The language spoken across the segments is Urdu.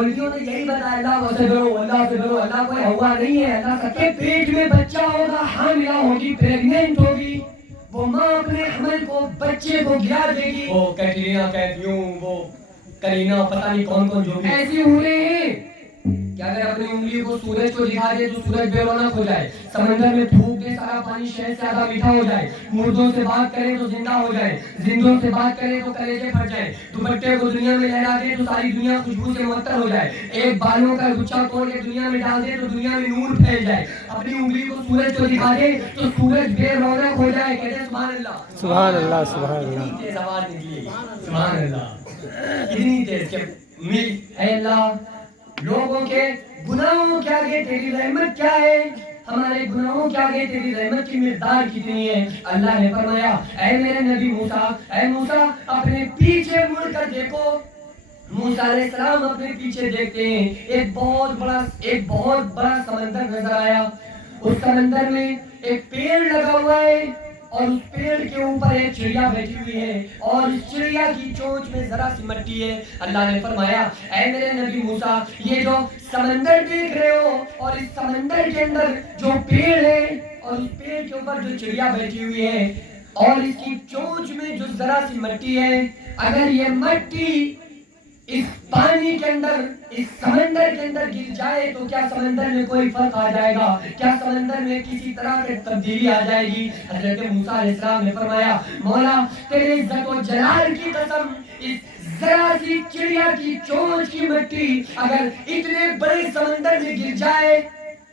مولویوں نے یہی بتایا اللہ سے ڈرو، اللہ سے ڈرو، اللہ کوئی ہوا نہیں ہے، اللہ سب کے پیٹ میں بچہ ہوگا، حاملہ ہوگی، پریگننٹ ہوگی، وہ ماں اپنے حمل کو بچے کو گرا دے گی، وہ کیٹرینا کیفیوں، وہ کرینا، پتہ نہیں کون کون جو بھی ایسی ہو رہے ہیں کہ اگر اپنی انگلی کو سورج کو دکھا دے تو سورج بے رونق ہو جائے، سمندر میں پھونک دے سارا پانی شہد سے زیادہ میٹھا ہو جائے، مردوں سے بات کرے تو زندہ ہو جائے، زندوں سے بات کرے تو کلیجے پھٹ جائے، دوپٹے کو دنیا میں لہرا دے تو ساری دنیا خوشبو سے معطر ہو جائے، ایک بالوں کا گچھا توڑ کے دنیا میں ڈال دے تو دنیا میں نور پھیل جائے، اپنی انگلی کو سورج کو دکھا دے تو سورج بے رونق ہو جائے، کہتے ہیں سبحان اللہ، سبحان اللہ، سبحان اللہ، اتنی تیز آواز نکلی، سبحان اللہ، اتنی تیز کہ اے اللہ لوگوں کے گناہوں کے آگے تیری رحمت کیا ہے، ہمارے گناہوں کے آگے تیری رحمت کی مقدار کتنی ہے۔ اللہ نے فرمایا اے میرے نبی موسیٰ، اے موسیٰ اپنے پیچھے مڑ کر دیکھو۔ موسیٰ علیہ السلام اپنے پیچھے دیکھتے ہیں، ایک بہت بڑا سمندر نظر آیا، اس سمندر میں ایک پیڑ لگا ہوا ہے اور اس پیڑ کے اوپر ایک چڑیا بیٹھی ہوئی ہے اور اس چڑیا کی چونچ میں ذرا سی مٹی ہے۔ اللہ نے فرمایا اے میرے نبی موسیٰ یہ جو سمندر دیکھ رہے ہو اور اس سمندر کے اندر جو پیڑ ہے اور اس پیڑ کے اوپر جو چڑیا بیٹھی ہوئی ہے اور اس کی چونچ میں جو ذرا سی مٹی ہے، اگر یہ مٹی اس پانی کے اندر، اس سمندر کے اندر گر جائے تو کیا سمندر میں کوئی فرق آ جائے گا؟ کیا سمندر میں کسی طرح کی تبدیلی آ جائے گی؟ حضرت موسیٰ علیہ السلام نے فرمایا مولا تیرے عزت و جلال کی قسم، اس ذرا سی چڑیا کی چونچ کی مٹی اگر اتنے بڑے سمندر میں گر جائے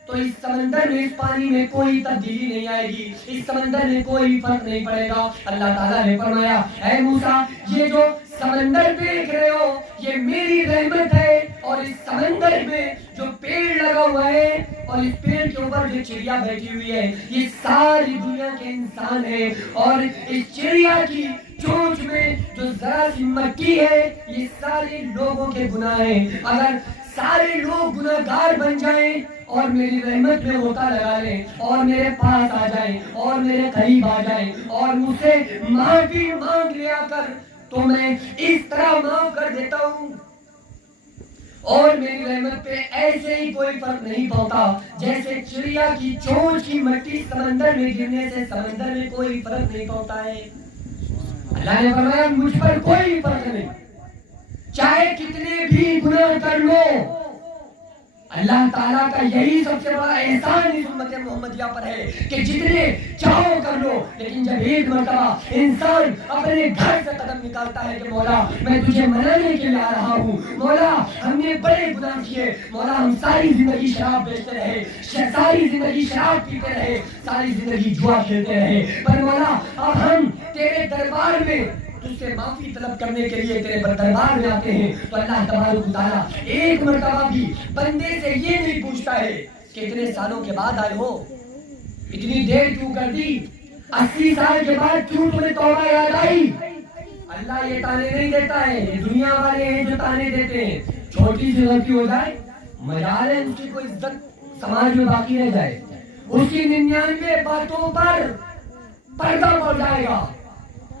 تو اس سمندر میں، اس پانی میں کوئی تبدیلی نہیں آئے گی، اس سمندر میں کوئی فرق نہیں پڑے گا۔ اللہ تعالیٰ نے فرمایا اے موسیٰ یہ جو سمندر دیکھ رہے ہو یہ میری رحمت ہے، اور اس سمندر میں جو پیڑ لگا ہوا ہے اور اس پیڑ کے اوپر جو چڑیا بیٹھی ہوئی ہے یہ ساری دنیا کے انسان ہیں، اور اس چڑیا کی چونچ میں جو ذرا سی مٹی ہے یہ سارے لوگوں کے گناہ ہیں۔ اگر سارے لوگ گناہگار بن جائیں اور میری رحمت میں غوطہ لگا لیں اور میرے پاس آ جائیں اور میرے قریب آ جائیں اور مجھ سے معافی مانگ لیا کر تو میں اس طرح معاف کر دیتا ہوں، اور میری رحمت پہ ایسے ہی کوئی فرق نہیں پڑتا جیسے چڑیا کی چونچ کی مٹی سمندر میں گرنے سے سمندر میں کوئی فرق نہیں پڑتا ہے۔ اللہ نے فرمایا مجھ پر کوئی فرق نہیں، چاہے کتنے بھی گناہ کر لو۔ اللہ تعالیٰ کا یہی سب سے بڑا احسان اس امت محمدیہ پر ہے کہ جتنے چاہو کر لو، لیکن جب ایک مرتبہ انسان اپنے گھر سے قدم نکالتا ہے کہ مولا میں تجھے منانے کے لیے آ رہا ہوں، مولا ہم نے بڑے گناہ کیے، مولا ہم ساری زندگی شراب بیچتے رہے، ساری زندگی شراب پیتے رہے، ساری زندگی جوا کھیلتے رہے، پر مولا اب ہم تیرے دربار میں تجھ سے معافی طلب کرنے کے لیے تیرے دربار میں آتے ہیں، تو اللہ تبارک و تعالیٰ ایک مرتبہ بھی بندے سے یہ نہیں پوچھتا ہے کہ اتنے سالوں کے بعد آئے ہو، اتنی دیر کیوں کر دی، 80 سال کے بعد کیوں تمہیں توبہ یاد آئی؟ اللہ یہ تانے نہیں دیتا ہے، یہ دنیا والے ہیں جو تانے دیتے ہیں۔ چھوٹی سی غلطی ہو جائے مجال ہے اس کی کوئی عزت سماج میں باقی رہ جائے، اس کی 99 باتوں پر پردہ پڑ جائے گا،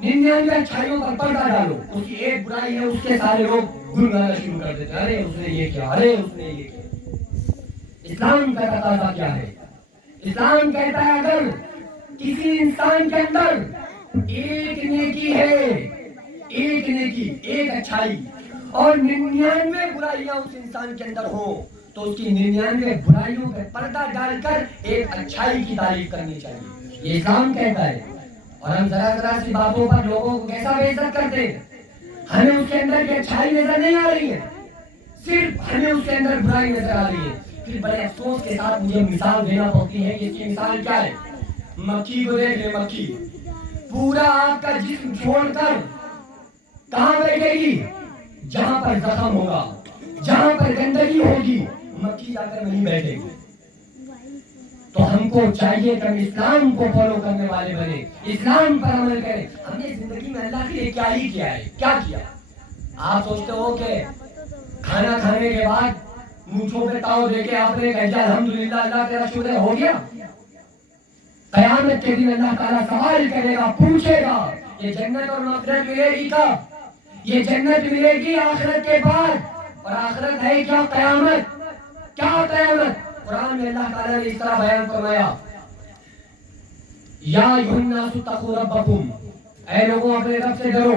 99 اچھائیوں پر پردہ ڈالو، اس کی ایک برائی ہے اس کے سارے لوگ گنگانا شروع کر دیتے ہیں، ارے اس نے یہ کیا، ارے اس نے یہ کیا۔ اسلام کا تقاضا کیا ہے؟ اسلام کہتا ہے اگر کسی انسان کے اندر ایک نیکی ہے، ایک نیکی، ایک اچھائی اور 99 برائیاں اس انسان کے اندر ہوں تو اس کی 99 برائیوں پہ پردہ ڈال کر ایک اچھائی کی تعریف کرنی چاہیے، یہ اسلام کہتا ہے۔ اور ہم ذرا ذرا سی باتوں پر لوگوں کو کیسا بے عزت کرتے ہیں، ہمیں اس کے اندر کی اچھائی نظر نہیں آ رہی ہے، صرف ہمیں اس کے اندر برائی نظر آ رہی ہے۔ پھر بڑے افسوس کے ساتھ مجھے مثال دینا پڑتی ہے کہ اس کی مثال کیا ہے؟ مکھی کو دیکھ لیں، مکھی پورا آپ کا جسم چھوڑ کر کہاں بیٹھے گی؟ جہاں پر زخم ہوگا، جہاں پر گندگی ہوگی مکھی جا کر وہیں بیٹھے گی۔ تو ہم کو چاہیے کہ ہم اسلام کو فالو کرنے والے بنے، اسلام پر عمل کریں۔ ہم نے زندگی میں اللہ کے لیے کیا ہی کیا ہے، کیا کیا؟ آپ سوچتے ہو کہ کھانا کھانے کے بعد مونچھوں پہ تاؤ دے کے آپ نے کہا الحمدللہ اللہ تیرا شکر ہے ہو گیا؟ قیامت کے دن اللہ تعالیٰ سوال کرے گا، پوچھے گا یہ جنت اور مغفرت ملے گی کب؟ یہ جنت ملے گی آخرت کے بعد، اور آخرت ہے کیا؟ قیامت. کیا قیامت؟ قرآن میں اللہ تعالیٰ نے اس طرح بیان فرمایا، یا ایھا الناس اتقوا ربکم، اے لوگوں اپنے رب سے ڈرو.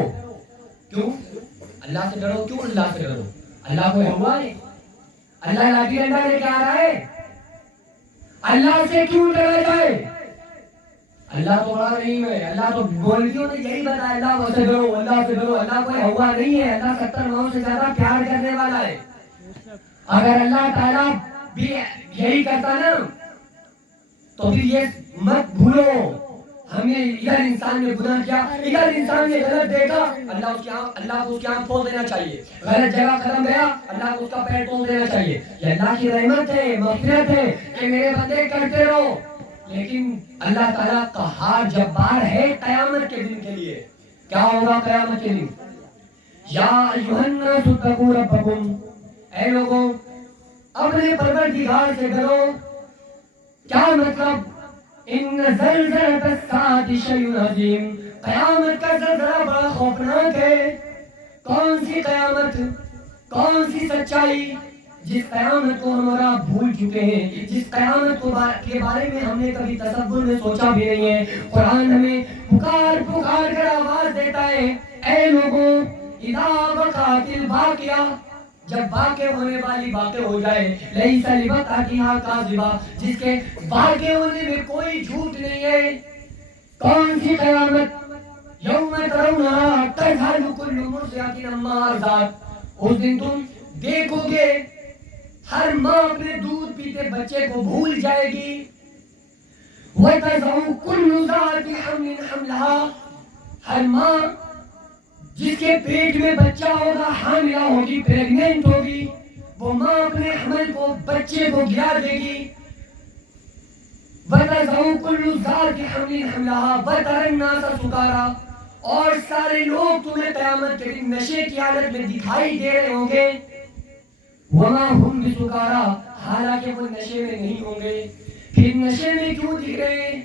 کیوں اللہ سے ڈرو؟ کیوں اللہ سے ڈرو؟ اللہ کوئی ہوا ہے؟ اللہ لاٹھی ڈنڈا لے کے آ رہا ہے؟ اللہ سے کیوں ڈرا جائے؟ اللہ تو بڑا رحیم ہے. اللہ تو مولویوں نے یہی بتایا، اللہ سے ڈرو، اللہ سے ڈرو. اللہ کوئی ہوا نہیں ہے. اللہ 70 ماؤں سے زیادہ پیار کرنے والا ہے. اگر اللہ تعالیٰ بھی یہی کرتا نا تو پھر یہ مت بھولو، ہم نے ادھر انسان نے گناہ کیا، ادھر انسان نے غلط دیکھا، اللہ کو اس کی آنکھ کھول دینا چاہیے. غلط جگہ قدم گیا، اللہ کو اس کا پیر توڑ دینا چاہیے. یہ اللہ کی رحمت ہے، مغفرت ہے کہ میرے بندے کرتے رہو. لیکن اللہ تعالیٰ قہار جبار ہے قیامت کے دن کے لیے. کیا ہوگا قیامت کے دن؟ یا ایھا الناس اتقوا ربکم، اے لوگوں اپنے پروردگار سے ڈرو. کیا مطلب؟ ان زلزلۃ الساعۃ شیء عظیم، قیامت کا زلزلہ بڑا خوفناک ہے. کون سی قیامت؟ کون سی سچائی؟ جس قیامت کو ہمارا بھول چکے ہیں، جس قیامت کے بارے میں ہم نے کبھی تصور میں سوچا بھی نہیں ہے. قرآن ہمیں پکار پکار کر آواز دیتا ہے، اے لوگوں اذا وقعت الواقعہ، جب واقع ہونے والی واقع ہو جائے، لیس لوقعتہا کاذبہ، جس کے واقع ہونے میں کوئی جھوٹ نہیں ہے. کون سی قیامت؟ یوم ترونہا تذہل کل مرضعۃ عما ارضعت، اس دن تم دیکھو گے ہر ماں اپنے دودھ پیتے بچے کو بھول جائے گی. وَتَضَعُ كُلُّ ذَاتِ حَمْلٍ حَمْلَهَا، ہر ماں جس کے پیٹ میں بچہ ہوگا حاملہ ہوگی، پریگننٹ ہوگی، وہ ماں اپنے حمل کو بچے کو گرا دے گی. وَتَضَعُ كُلُّ ذَاتِ حَمْلٍ حَمْلَهَا وَتَرَى النَّاسَ سُكَارَىٰ، اور سارے لوگ تمہیں قیامت کے دن نشے کی حالت میں دکھائی دے رہے ہوں گے. وَمَا هُمْ بِسُكَارَىٰ، حالانکہ وہ نشے میں نہیں ہوں گے. پھر نشے میں کیوں دکھ رہے ہیں؟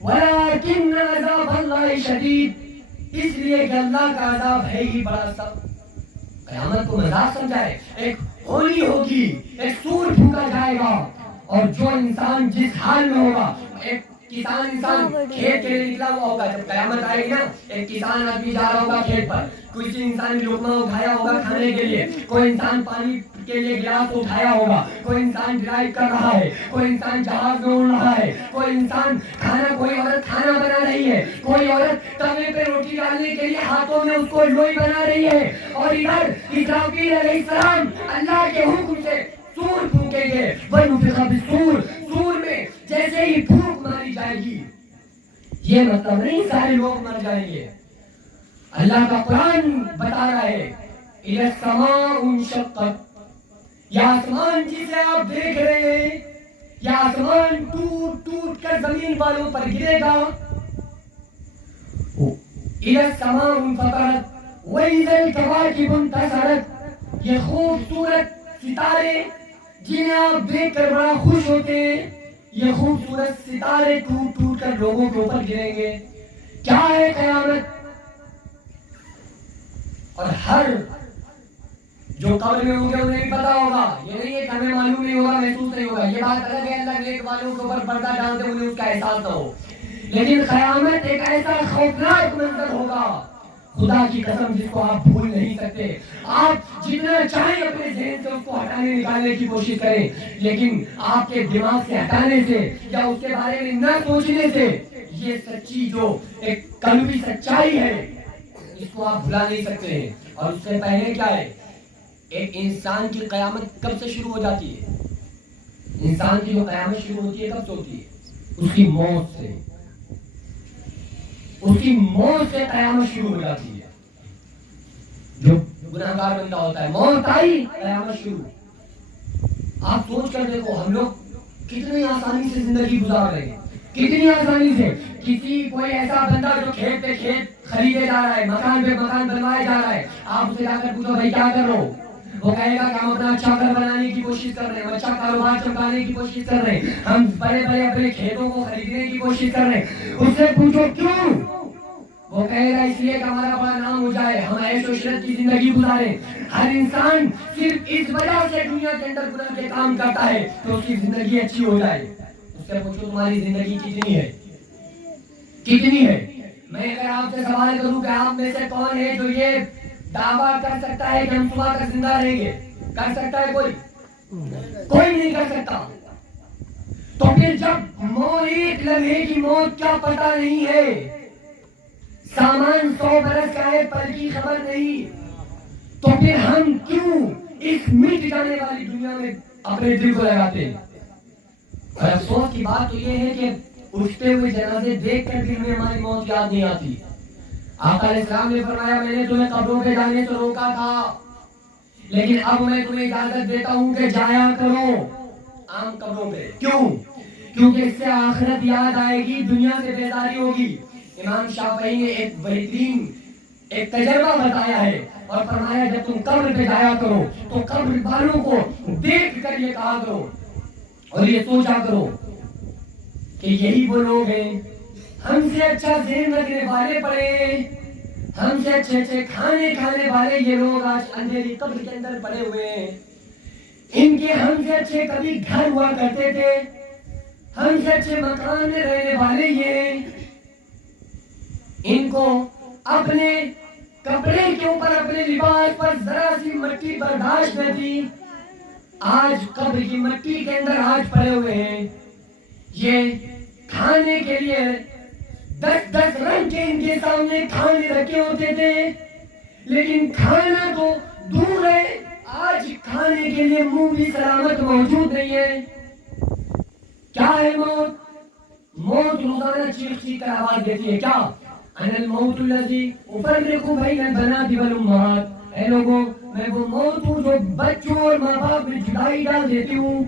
وَلَٰكِنَّ عَذَابَ اللَّهِ شَدِيدٌ، اس لیے کہ اللہ کا عذاب ہے ہی بڑا سخت. قیامت کو مذاق سمجھائے، ایک ہولی ہوگی، ایک سور پھونکا جائے گا، اور جو انسان جس حال میں ہوگا، ایک کسان انسان کھیت کے لیے نکلا ہوا ہوگا، جب قیامت آئے گی نا، ایک کسان آدمی جا رہا ہوگا کھیت پر، کسی انسان نے لقمہ اٹھایا ہوگا کھانے کے لیے، کوئی انسان پانی کے لیے گلاس اٹھایا ہوگا، کوئی انسان ڈرائیو کر رہا ہے، کوئی انسان جہاز میں اڑ رہا ہے، کوئی انسان کوئی عورت کھانا بنا رہی ہے، کوئی عورت توے پہ روٹی ڈالنے کے لیے ہاتھوں میں اس کو لوئی بنا رہی ہے، اور ادھر اسرافیل علیہ السلام اللہ کے حکم سے سور پھونکیں گے. وَنُفِخَ فِي سور میں جیسے ہی پھونک ماری جائے گی، یہ مطلب نہیں سارے لوگ مر جائیں گے. اللہ کا قرآن بتا رہا ہے اِذَا السَّمَاءُ انشَقَّتْ، یہ آسمان جسے آپ دیکھ رہے ہیں، یہ آسمان ٹوٹ ٹوٹ کر زمین والوں پر گرے گا. اِذَا السَّمَاءُ انفَطَرَتْ وَإِذَا الْكَوَاكِبُ انتَثَرَتْ، یہ خوبصورت ستارے جنہیں آپ دیکھ کر بڑا خوش ہوتے ہیں، یہ خوبصورت ستارے ٹوٹ ٹوٹ کر لوگوں کے اوپر گریں گے. کیا ہے قیامت؟ اور ہر جو قبر میں ہوں گے انہیں بھی پتا ہوگا. یہ نہیں ہے کہ ہمیں معلوم نہیں ہوگا، محسوس نہیں ہوگا. یہ بات الگ ہے، اللہ نیک والوں کے اوپر پردہ ڈالتے انہیں اس کا احساس نہ ہو. لیکن قیامت ایک ایسا خوفناک منظر ہوگا، خدا کی قسم، جس کو آپ بھول نہیں سکتے. آپ جتنا چاہیں اپنے ذہن سے اس کو ہٹانے نکالنے کی کوشش کریں، لیکن آپ کے دماغ سے ہٹانے سے یا اس کے بارے میں نہ سوچنے سے یہ سچی جو ایک قلبی سچائی ہے اس کو آپ بھلا نہیں سکتے ہیں. اور اس سے پہلے کیا ہے، ایک انسان کی قیامت کب سے شروع ہو جاتی ہے؟ انسان کی جو قیامت شروع ہوتی ہے کب سے ہوتی ہے؟ اس کی موت سے. اس کی موت سے قیامت شروع ہو جاتی ہے. جو گناہگار بندہ ہوتا ہے، موت آئی قیامت شروع. آپ سوچ کر دیکھو ہم لوگ کتنی آسانی سے زندگی گزار رہے ہیں، کتنی آسانی سے. کوئی ایسا بندہ جو کھیت پہ کھیت خریدے جا رہا ہے، مکان پہ مکان بنوائے جا رہا ہے، آپ اسے جا کر پوچھو بھائی کیا کر رہے ہو، وہ کہے گا کہ ہم اپنا اچھا گھر بنانے کی کوشش کر رہے ہیں، اچھا کاروبار چمکانے کی کوشش کر رہے ہیں، ہم بڑے بڑے اپنے کھیتوں کو خریدنے کی کوشش کر رہے ہیں. اس سے پوچھو کیوں، وہ کہے گا اس لیے کہ ہمارا بڑا نام ہو جائے، ہم عیش و عشرت کی زندگی گزاریں۔ ہر انسان صرف اس وجہ سے دنیا کے اندر گناہ کے کام کرتا ہے کہ اس کی زندگی اچھی ہو جائے۔ اس سے پوچھو تمہاری زندگی کتنی ہے، کتنی ہے؟ میں اگر آپ سے سوال کروں کہ آپ میں سے کون ہے جو یہ دعویٰ کر سکتا ہے کہ ہم صبح تک زندہ رہیں گے؟ کر سکتا ہے کوئی؟ کوئی نہیں کر سکتا۔ تو پھر جب موت، ایک لمحے کی موت کا پتہ نہیں ہے، سامان 100 برس کا ہے پل کی خبر نہیں، تو پھر ہم کیوں اس مٹ جانے والی دنیا میں اپنے دل کو لگاتے ہیں؟ اور افسوس کی بات تو یہ ہے کہ اٹھتے ہوئے جنازے دیکھ کر بھی ہمیں ہماری موت یاد نہیں آتی۔ آقا علیہ السلام نے فرمایا میں نے تمہیں قبروں پہ جانے سے روکا تھا، لیکن اب میں تمہیں اجازت دیتا ہوں کہ جایا کرو عام قبروں پہ۔ کیوں؟ کیونکہ اس سے آخرت یاد آئے گی، دنیا سے بیزاری ہوگی۔ امام شافعی نے ایک بہترین ایک تجربہ بتایا ہے اور فرمایا جب تم قبر پہ جایا کرو تو قبر والوں کو دیکھ کر یہ کہا کرو اور یہ سوچا کرو کہ یہی وہ لوگ ہیں، ہم سے اچھا ذہن رکھنے والے پڑے ہیں، ہم سے اچھے اچھے کھانے کھانے والے یہ لوگ آج اندھیری قبر کے اندر پڑے ہوئے ہیں۔ ان کے ہم سے اچھے کبھی گھر ہوا کرتے تھے، ہم سے اچھے مکان میں رہنے والے یہ ہیں۔ ان کو اپنے کپڑے کے اوپر، اپنے لباس پر ذرا سی مٹی برداشت نہ تھی، آج قبر کی مٹی کے اندر آج پڑے ہوئے ہیں۔ یہ کھانے کے لیے 10 رنگ کے ان کے سامنے کھانے رکھے ہوتے تھے، لیکن کھانا تو دور ہے، آج کھانے کے لیے منہ بھی سلامت موجود نہیں ہے۔ کیا ہے موت؟ موت روزانہ چیخ چیخ کر آواز دیتی ہے، کیا؟ انا الموت الذی افرق بین البنات والامہات، اے لوگوں میں وہ موت ہوں جو بچوں اور ماں باپ میں جدائی ڈال دیتی ہوں۔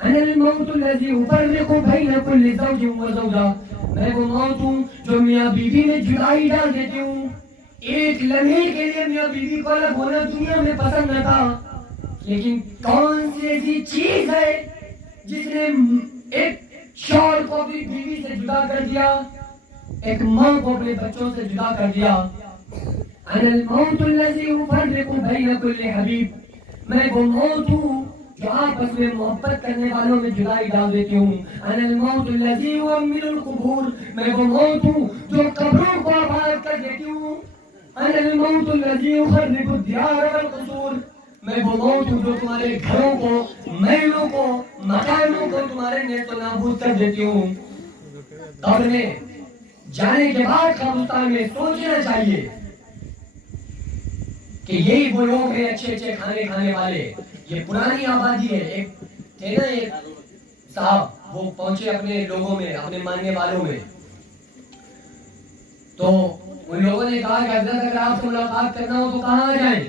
انا الموت الذی افرق بین کل زوج وزوجہ، میں وہ موت ہوں جو میاں بیوی میں جدائی ڈال دیتی ہوں۔ ایک لمحے کے لیے میاں بیوی کو الگ ہونا دنیا میں پسند نہ تھا، لیکن کون سی ایسی چیز ہے جس نے ایک شوہر کو اپنی بیوی سے جدا کر دیا، ایک ماں کو اپنے بچوں سے جدا کر دیا؟ انا الموت الذی افرق بین کل حبیب، میں وہ موت ہوں جو آپس میں محبت کرنے والوں میں جدائی ڈال دیتی ہوں۔ انا الموت الذی اؤمن القبور، میں وہ موت ہوں جو قبروں کو آباد کر دیتی ہوں۔ انا الموت الذی اخرب الدیار والقصور، میں وہ موت ہوں جو تمہارے گھروں کو، محلوں کو، مکانوں کو تمہارے نیست و نابود کر دیتی ہوں۔ قبر میں جانے کے بعد قبرستان میں سوچنا چاہیے کہ یہی وہ لوگ ہیں اچھے اچھے کھانے کھانے والے۔ یہ پرانی آبادی ہے، ایک تھے نا ایک صاحب، وہ پہنچے اپنے لوگوں میں، اپنے ماننے والوں میں، تو ان لوگوں نے کہا کہ حضرت اگر آپ سے ملاقات کرنا ہو تو کہاں جائیں؟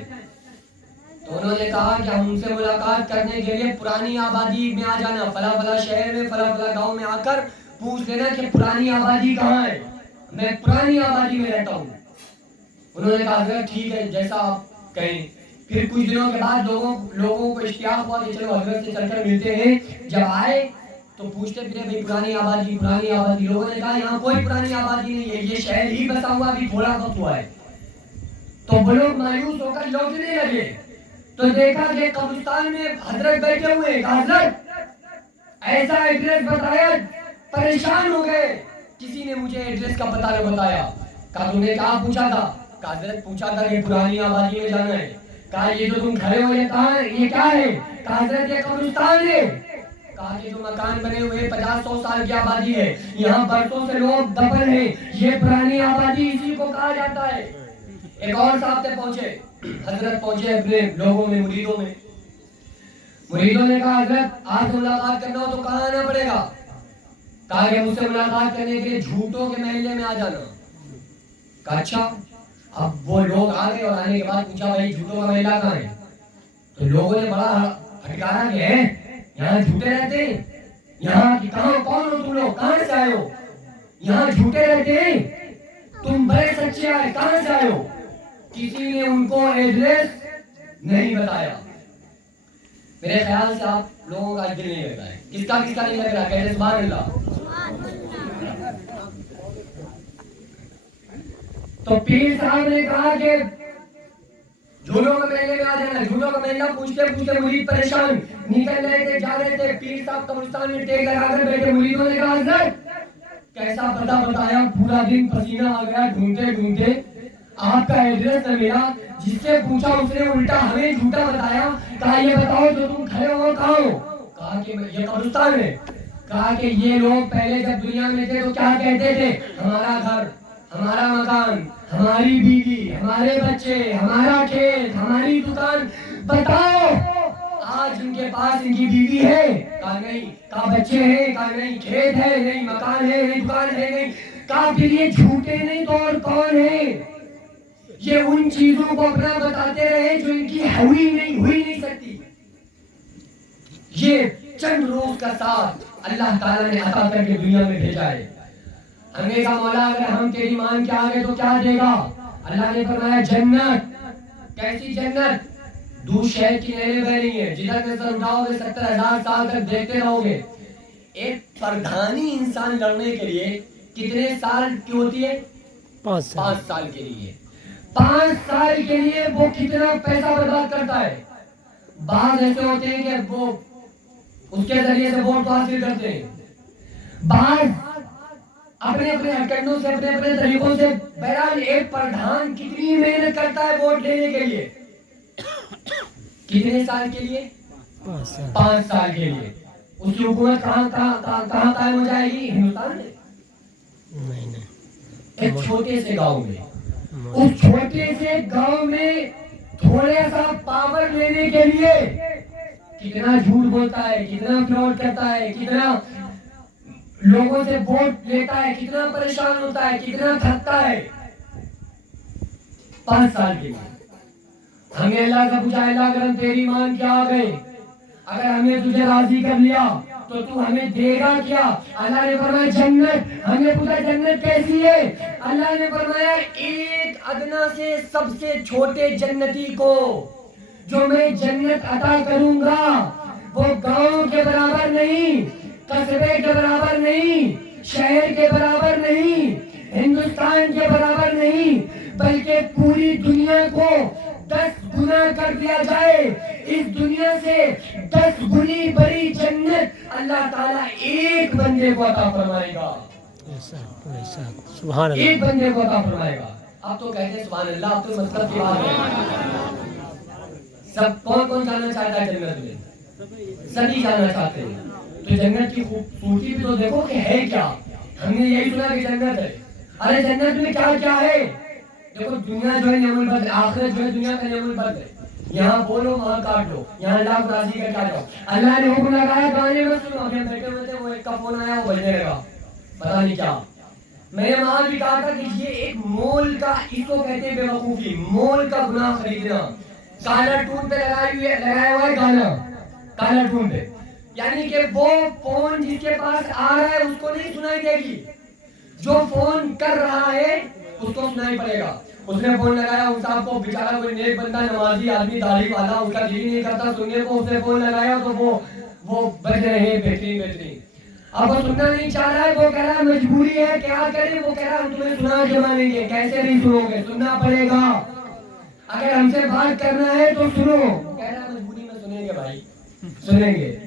تو انہوں نے کہا کہ ہم سے ملاقات کرنے کے لیے پرانی آبادی میں آ جانا، فلاں فلاں شہر میں، فلاں فلاں گاؤں میں آ کر پوچھ لینا کہ پرانی آبادی کہاں ہے، میں پرانی آبادی میں رہتا ہوں۔ انہوں نے کہا حضرت ٹھیک ہے جیسا آپ کہیں۔ پھر کچھ دنوں کے بعد لوگوں کو اشتیاق ہوا کہ چلو حضرت سے چل کر ملتے ہیں۔ جب آئے تو پوچھتے پھرے بھائی پرانی آبادی، پرانی آبادی۔ لوگوں نے کہا یہاں کوئی پرانی آبادی نہیں ہے، یہ شہر ہی بسا ہوا ابھی تھوڑا وقت ہوا ہے۔ تو وہ لوگ مایوس ہو کر لوٹنے لگے تو دیکھا کہ قبرستان میں حضرت بیٹھے ہوئے ہیں۔ حضرت ایسا ایڈریس بتایا، پریشان ہو گئے، کسی نے مجھے ایڈریس کا پتہ نہ بتایا۔ کہا تم نے کہاں پوچھا تھا؟ کہا حضرت پوچھا تھا کہ پرانی آبادی میں جانا ہے۔ کہا یہ جو تم کھڑے ہو یہ کہاں ہے، یہ کیا ہے؟ کہا حضرت یہ قبرستان ہے۔ کہا کہ جو مکان بنے ہوئے 50-100 سال کی آبادی ہے، یہاں برسوں سے لوگ دفن ہیں، یہ پرانی آبادی اسی کو کہا جاتا ہے۔ ایک اور صاحب سے پہنچے، حضرت پہنچے اپنے لوگوں میں، مریدوں میں۔ مریدوں نے کہا حضرت آپ سے ملاقات کرنا ہو تو کہاں آنا پڑے گا؟ کہا کہ مجھ سے ملاقات کرنے کے لیے جھوٹوں کے محلے میں آ جانا۔ کہا اچھا۔ اب وہ لوگ آ گئے اور آنے کے بعد پوچھا بھائی جھوٹوں کا محلہ کہاں ہے؟ تو لوگوں نے بڑا پھٹکارا کہ ہے یہاں جھوٹے رہتے ہیں، یہاں کہاں کون ہو تم لوگ، کہاں سے آئے ہو؟ یہاں جھوٹے رہتے ہیں، تم بڑے سچے آئے، کہاں سے آئے ہو؟ کسی نے ان کو ایڈریس نہیں بتایا۔ میرے خیال سے آپ لوگوں کا دل نہیں لگ رہا ہے۔ کس کا نہیں لگ رہا؟ کہتے سبحان اللہ۔ تو پیر صاحب نے کہا کہ جھولوں کا میلے میں آ جانا. جھولوں کا میلہ پوچھتے پوچھتے مرید پریشان نکل رہے تھے, جا رہے تھے. پیر صاحب قبرستان میں ٹیک لگا کر بیٹھے. مریدوں نے کہا حضرت کیسا پتہ بتایا, پورا دن پسینہ آ گیا ڈھونڈتے ڈھونڈتے, آپ کا ایڈریس نہ ملا. جس سے پوچھا اس نے الٹا ہمیں جھوٹا بتایا. کہا یہ بتاؤ جو تم کھڑے ہو کہاں ہو؟ کہا کہ یہ قبرستان ہے. کہا کہ یہ لوگ پہلے جب دنیا میں تھے تو کیا کہتے تھے؟ ہمارا گھر, ہمارا مکان, ہماری بیوی, ہمارے بچے, ہمارا کھیت, ہماری دکان. بتاؤ آج ان کے پاس ان کی بیوی ہے؟ کہا نہیں. کہا بچے ہیں؟ کہا نہیں. کھیت ہے؟ نہیں. مکان ہے؟ نہیں. دکان ہے؟ نہیں. کہا پھر یہ جھوٹے نہیں تو اور کون ہے؟ یہ ان چیزوں کو اپنا بتاتے رہے جو ان کی ہوئی نہیں سکتی. یہ چند روز کا ساتھ اللہ تعالیٰ نے عطا کر کے دنیا میں بھیجا ہے. ہم نے کہا مولا اگر ہم تیری مان کے آگے تو کیا دے گا؟ اللہ نے فرمایا جنت. کیسی جنت؟ دودھ شہد کی نہریں بہ رہی ہیں, جدھر نظر اٹھاؤ گے 70,000 سال تک دیکھتے رہو گے. ایک پردھانی انسان لڑنے کے لیے کتنے سال کی ہوتی ہے؟ 5 سال کے لیے. 5 سال کے لیے وہ کتنا پیسہ برباد کرتا ہے. بعض ایسے ہوتے ہیں کہ وہ اس کے ذریعے سے ووٹ حاصل کرتے ہیں, بعض اپنے اپنے ہتھکنڈوں سے, اپنے اپنے طریقوں سے. بہرحال ایک پردھان کتنی محنت کرتا ہے ووٹ لینے کے لیے؟ کتنے سال کے لیے؟ 5 سال کے لیے. اس کی حکومت کہاں قائم ہو جائے گی؟ ہندوستان میں, ایک چھوٹے سے گاؤں میں. اس چھوٹے سے گاؤں میں تھوڑا سا پاور لینے کے لیے کتنا جھوٹ بولتا ہے, کتنا فراڈ کرتا ہے, کتنا لوگوں سے ووٹ لیتا ہے, کتنا پریشان ہوتا ہے, کتنا تھکتا ہے. 5 سال کے لیے ہمیں اللہ سے پوچھا, اللہ اگر ہم تیری مان کے آ گئے, اگر ہم نے تجھے راضی کر لیا تو تو ہمیں دے گا کیا؟ اللہ نے فرمایا جنت. ہم نے پوچھا جنت کیسی ہے؟ اللہ نے فرمایا ایک ادنا سے سب سے چھوٹے جنتی کو جو میں جنت عطا کروں گا وہ گاؤں کے برابر نہیں, قصبے کے برابر نہیں, شہر کے برابر نہیں, ہندوستان کے برابر نہیں, بلکہ پوری دنیا کو 10 گنا کر دیا جائے. اس دنیا سے 10 گنی بڑی جنت اللہ تعالیٰ ایک بندے کو عطا فرمائے گا. سبحان اللہ. ایک بندے کو عطا فرمائے گا. آپ تو کہتے ہیں سبحان اللہ, آپ تو مطلب کی بات ہے. سب کون جانا چاہتا ہے جنت میں؟ سبھی جانا چاہتے ہیں. تو جنت کی خوبصورتی بھی تو دیکھو کہ ہے کیا. ہم نے یہی سنا کہ جنت ہے. ارے جنت میں کیا کیا ہے؟ دیکھو دنیا جو ہے نعم البد, آخرت جو ہے دنیا کا نعم البد ہے. یہاں بولو وہاں کاٹ لو, یہاں اللہ کو راضی کر کے آ جاؤ. اللہ نے حکم لگایا گانے میں سنو. ہم بیٹھے ہوئے تھے, وہ ایک کا فون آیا, وہ بجنے لگا, پتہ نہیں کیا. میں نے وہاں بھی کہا تھا کہ یہ ایک مول کا, اس کو کہتے ہیں بے وقوفی, مول کا گناہ خریدنا. کالر ٹون پہ لگایا ہوا ہے گانا, کالر ٹون پہ, یعنی کہ وہ فون جس کے پاس آ رہا ہے اس کو نہیں سنائی دے گی, جو فون کر رہا ہے اس کو سنائی پڑے گا. اس نے فون لگایا اس صاحب کو, بیچارہ کوئی نیک بندہ, نمازی آدمی, داڑھی والا, اس کا دل ہی نہیں کرتا سننے کو. اس نے فون لگایا تو وہ بج رہے ہیں بہترین. اب وہ سننا نہیں چاہ رہا ہے, وہ کہہ رہا ہے مجبوری ہے, کیا کریں. وہ کہہ رہا ہے ہم تمہیں سنا کے مانیں گے. کیسے نہیں سنو گے؟ سننا پڑے گا. اگر ہم سے بات کرنا ہے تو سنو. کہہ رہا ہے مجبوری میں سنیں گے بھائی, سنیں گے.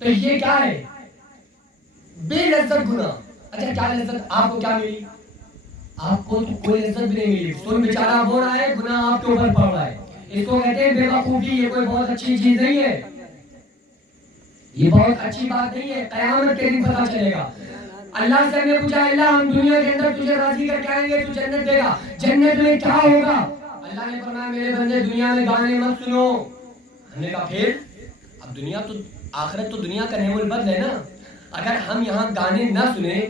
تو یہ کیا ہے؟ بے لذت گناہ. اچھا کیا لذت آپ کو کیا ملی؟ آپ کو تو کوئی لذت بھی نہیں ملی. سن بیچارہ بول رہا ہے, گناہ آپ کے اوپر پڑ رہا ہے. اس کو کہتے ہیں بے وقوفی. یہ کوئی بہت اچھی چیز نہیں ہے, یہ بہت اچھی بات نہیں ہے. قیامت کے دن پتہ چلے گا. اللہ سے ہم نے پوچھا, اللہ ہم دنیا کے اندر تجھے راضی کر کے آئیں گے, تو جنت دے گا, جنت میں کیا ہوگا؟ اللہ نے فرمایا میرے بندے دنیا میں گانے مت سنو. ہم نے کہا پھر؟ اب دنیا تو, آخرت تو دنیا کا نعم البد ہے نا. اگر ہم یہاں گانے نہ سنیں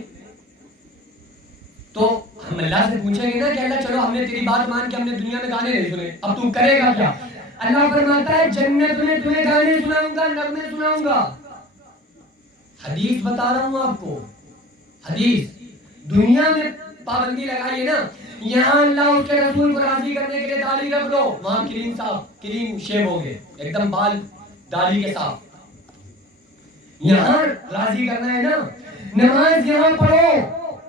تو ہم اللہ سے پوچھیں گے نا کہ اللہ چلو ہم نے تیری بات مان کے ہم نے دنیا میں گانے نہیں سنے, اب تم کرے گا کیا؟ اللہ فرماتا ہے جنت میں تمہیں گانے سناؤں گا, نغمے سناؤں گا. حدیث بتا رہا ہوں آپ کو, حدیث. دنیا میں پابندی لگائیے نا, یہاں اللہ اس کے رسول کو راضی کرنے کے لیے داڑھی رکھ لو, وہاں کریم صاحب کریم شیو ہو گئے ایک دم بال داڑھی کے ساتھ. یہاں راضی کرنا ہے نا, نماز یہاں پڑھو,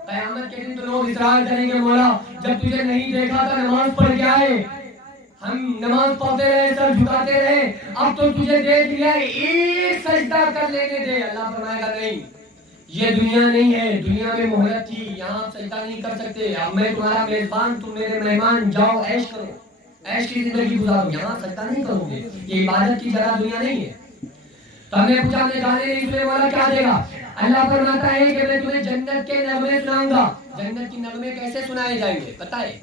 قیامت کے دن تو لوگ اصرار کریں گے مولا جب تجھے نہیں دیکھا تھا نماز پڑھ کے آئے, ہم نماز پڑھتے رہے, سر جھکاتے رہے, اب تو تجھے دیکھ لیا ایک سجدہ کر لینے دے. اللہ فرمائے گا نہیں, یہ دنیا نہیں ہے, دنیا میں مہلت تھی, یہاں آپ سجدہ نہیں کر سکتے, اب میں تمہارا میزبان, تم میرے مہمان, جاؤ عیش کرو, عیش کی زندگی گزارو, یہاں سجدہ نہیں کرو گے, یہ عبادت کی جگہ دنیا نہیں ہے. تو ہم نے پوچھا ہم نے گانے نہیں سنے, والا کیا دے گا؟ اللہ فرماتا ہے کہ میں تمہیں جنت کے نغمے سناؤں گا. جنت کی نغمے کیسے سنائے جائیں گے پتہ ہے؟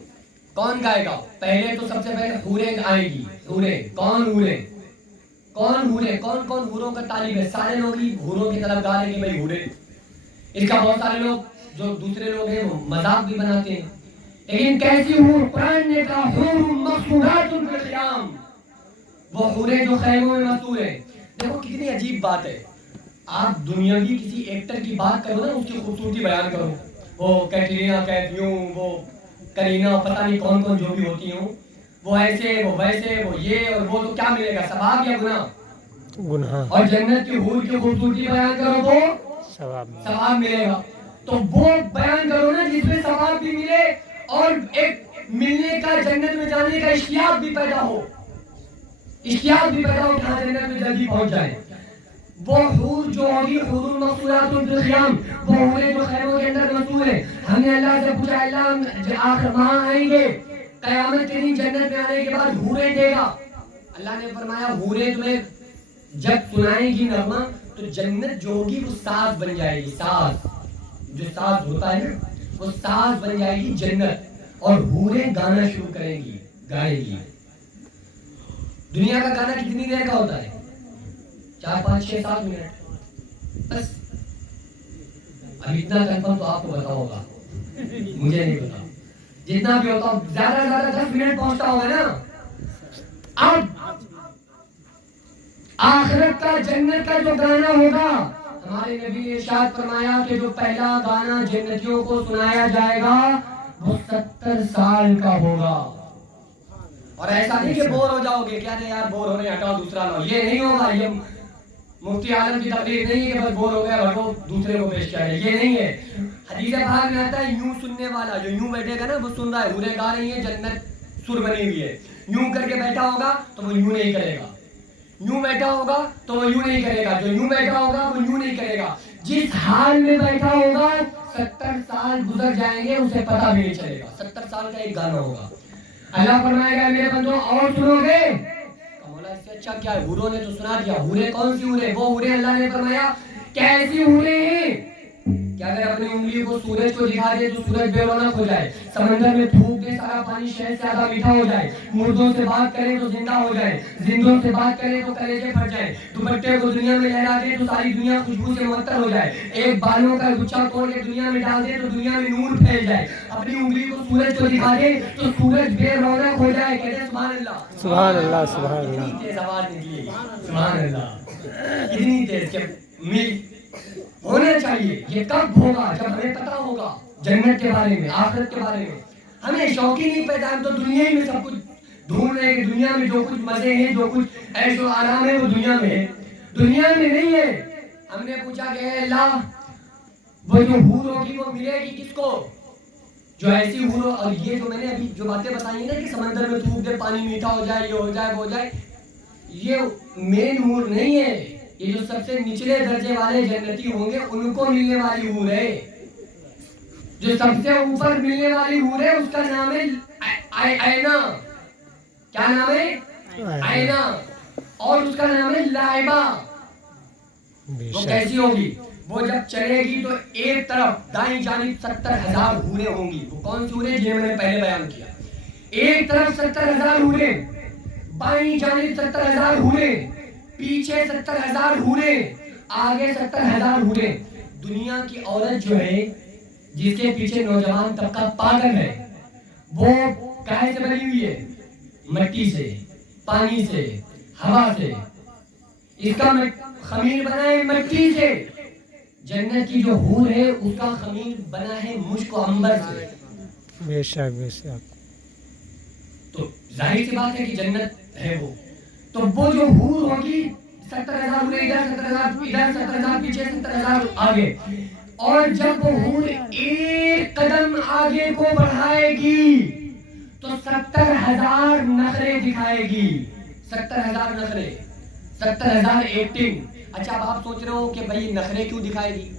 کون گائے گا؟ پہلے تو سب سے پہلے حوریں آئے گی. حوریں کون؟ حوریں کون؟ حوریں کون کون حوروں کا طالب ہے؟ سارے لوگ ہی حوروں کی طرف گا رہے کہ بھائی حوریں. اس کا بہت سارے لوگ جو دوسرے لوگ ہیں وہ مذاق بھی بناتے ہیں, لیکن کیسی حور؟ قرآن نے کہا حور مقصورات فی الخیام, وہ حوریں جو خیموں میں مستور ہیں. دیکھو کتنی عجیب بات ہے, آپ دنیاوی کسی ایکٹر کی بات کرو نا, اس کی خوبصورتی بیان کرو, وہ کیٹرینا کیف, یوں وہ کرینا, پتہ نہیں کون کون جو بھی ہوتی ہوں, وہ ایسے وہ ویسے وہ یہ اور وہ, تو کیا ملے گا؟ ثواب یا گناہ؟ گناہ. اور جنت کی حور کی خوبصورتی بیان کرو تو ثواب ملے گا. تو وہ بیان کرو نا جس میں ثواب بھی ملے اور ایک ملنے کا, جنت میں جانے کا اشتیاق بھی پیدا ہو, اشتیاق بھی پیدا ہو کہ ہاں جنت میں جلدی پہنچ جائے. وہ حور جو ہوگی حور مقصورات فی الخیام, وہ حوریں جو خیموں کے اندر مستور ہیں. ہم نے اللہ سے پوچھا اللہ آخر وہاں آئیں گے قیامت کے دن, جنت میں آنے کے بعد حوریں دے گا. اللہ نے فرمایا حوریں تمہیں جب سنائیں گی نغمہ تو جنت جو ہوگی وہ ساز بن جائے گی. ساز جو ساز ہوتا ہے نا, وہ ساز بن جائے گی جنت, اور حوریں گانا شروع کریں گی, گائیں گی. دنیا کا گانا کتنی دیر کا ہوتا ہے؟ 4 5 6 7 منٹ بس. اب اتنا کنفرم تو آپ کو پتا ہوگا, مجھے نہیں پتا. جتنا بھی ہوتا زیادہ سے زیادہ 10 منٹ پہنچتا ہوگا نا. اب آخرت کا, جنت کا جو گانا ہوگا, ہمارے نبی نے ارشاد فرمایا کہ جو پہلا گانا جنتیوں کو سنایا جائے گا وہ 70 سال کا ہوگا. اور ایسا نہیں کہ بور ہو جاؤ گے, کیا نہیں یار بور ہو رہے ہیں ہٹاؤ دوسرا لاؤ, یہ نہیں ہوگا. یہ مفتی عالم کی تقریر نہیں ہے کہ بس بور ہو گیا بھگو دوسرے کو پیش کیا جائے, یہ نہیں ہے. حدیث پاک میں آتا ہے یوں سننے والا, جو یوں بیٹھے گا نا وہ سن رہا ہے, حوریں گا رہی ہیں, جنت سر بنی ہوئی ہے. یوں کر کے بیٹھا ہوگا تو وہ یوں نہیں کرے گا, یوں بیٹھا ہوگا تو وہ یوں نہیں کرے گا, جو یوں بیٹھا ہوگا وہ یوں نہیں کرے گا. جس حال میں بیٹھا ہوگا 70 سال گزر جائیں گے اسے پتہ بھی نہیں چلے گا. 70 سال کا ایک گانا ہوگا. اللہ فرمائے گا میرے بندو اور سنو گے؟ مولا اس سے اچھا کیا ہے, حوروں نے تو سنا دیا. حوریں کون سی حوریں؟ وہ حوریں اللہ نے فرمایا کیسی حوریں ہیں کہ اگر اپنی انگلی کو سورج کو دکھا دے تو سورج بے رونق ہو جائے, سمندر میں پھونک دے سارا پانی شہد سے زیادہ میٹھا ہو جائے, مردوں سے بات کرے تو زندہ ہو جائے, زندوں سے بات کرے تو کلیجے پھٹ جائے, دوپٹے کو دنیا میں لہرا دے تو ساری دنیا خوشبو سے معطر ہو جائے, ایک بالوں کا گچھا توڑ کے دنیا میں ڈال دے تو دنیا میں نور پھیل جائے, اپنی انگلی کو سورج کو دکھا دے تو سورج بے رونق ہو جائے. کہتے ہیں سبحان اللہ, سبحان اللہ, سبحان اللہ. اتنی تیز آواز نکلی, سبحان اللہ, اتنی تیز کہ میل ہونا چاہیے. یہ کب ہوگا؟ جب ہمیں پتا ہوگا جنت کے بارے میں, آخرت کے بارے میں. ہمیں شوق ہی نہیں پیدا, ہم تو دنیا ہی میں سب کچھ ڈھونڈ رہے ہیں کہ دنیا میں جو کچھ مزے ہیں, جو کچھ عیش و آرام ہے وہ دنیا میں ہے, دنیا میں نہیں ہے. ہم نے پوچھا کہ اے اللہ وہ جو حور ہوگی وہ ملے گی کس کو؟ جو ایسی حور. اور یہ جو میں نے ابھی جو باتیں بتائی ہیں نا کہ سمندر میں تھوک دے پانی میٹھا ہو جائے, یہ ہو جائے وہ ہو جائے, یہ مین حور نہیں ہے. یہ جو سب سے نچلے درجے والے جنتی ہوں گے ان کو ملنے والی حور ہے. جو سب سے اوپر ملنے والی حور ہے اس کا نام ہے آئینہ. کیا نام ہے؟ آئینہ. اور اس کا نام ہے لائبہ. وہ کیسی ہوگی؟ وہ جب چلے گی تو ایک طرف دائیں جانب 70,000 حوریں ہوں گی. وہ کون سی حوریں جنہیں میں نے پہلے بیان کیا؟ ایک طرف 70,000 حوریں, بائیں جانب 70,000 حوریں, پیچھے 70,000 حوریں, آگے 70,000 حوریں. دنیا کی عورت جو ہے جس کے پیچھے نوجوان طبقہ پاگل ہے, وہ کہے سے بنی ہوئی ہے؟ مٹی سے, پانی سے, ہوا سے. اس کا خمیر بنا ہے مٹی سے. جنت کی جو حور ہے اس کا خمیر بنا ہے مشک و عنبر سے. بے شک, بے شک. تو ظاہر سی بات ہے کہ جنت ہے وہ. تو وہ جو حور ہوگی 70,000 ادھر, 70,000 ادھر, 70,000 پیچھے, 70,000 آگے. اور جب حور ایک قدم آگے کو بڑھائے گی تو 70,000 نخرے دکھائے گی. 70,000 نخرے, 70,000 ایکٹنگ. اچھا اب آپ سوچ رہے ہو کہ بھائی نخرے کیوں دکھائے گی؟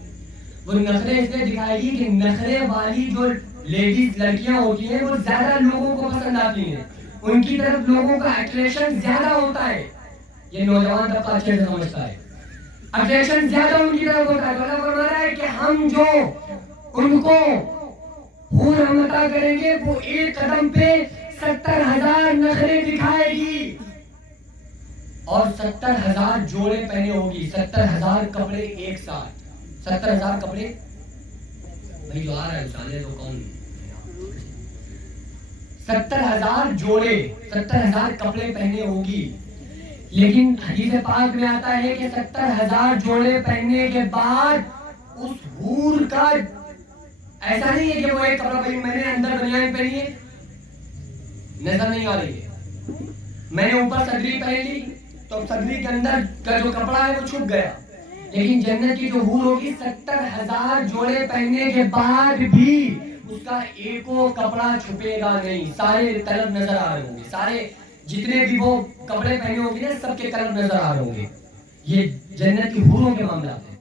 وہ نخرے اس لیے دکھائے گی کہ نخرے والی جو لیڈیز لڑکیاں ہوتی ہیں وہ زیادہ لوگوں کو پسند آتی ہیں, ان کی طرف لوگوں کا اٹریکشن زیادہ ہوتا ہے. یہ نوجوان طبقہ اچھے سے سمجھتا ہے, اٹریکشن زیادہ ان کی طرف ہوتا ہے. تو اللہ فرما رہا ہے کہ ہم جو ان کو حور ہم عطا کریں گے وہ ایک قدم پہ 70,000 نخرے دکھائے گی اور 70,000 جوڑے پہنے ہوگی. 70,000 کپڑے ایک ساتھ, 70,000 کپڑے. بھائی جو آ رہا ہے اسانے تو کون, 70,000 جوڑے, 70,000 کپڑے پہنے ہوگی. لیکن حدیث پاک میں آتا ہے کہ 70,000 جوڑے پہننے کے بعد اس حور کا ایسا نہیں ہے کہ وہ ایک کپڑا پہن, میں نے اندر بنیان پہنی ہے نظر نہیں آ رہی ہے, میں نے اوپر صدری پہن لی تو صدری کے اندر کا جو کپڑا ہے وہ چھپ گیا. لیکن جنت کی جو حور ہوگی 70,000 جوڑے پہننے کے بعد بھی اس کا ایکو کپڑا چھپے گا نہیں, سارے کلر نظر آ رہے ہوں گے, سارے جتنے بھی وہ کپڑے پہنے ہوں گے نا سب کے کلر نظر آ رہے ہوں گے. یہ جنت کی حوروں کے معاملات ہیں.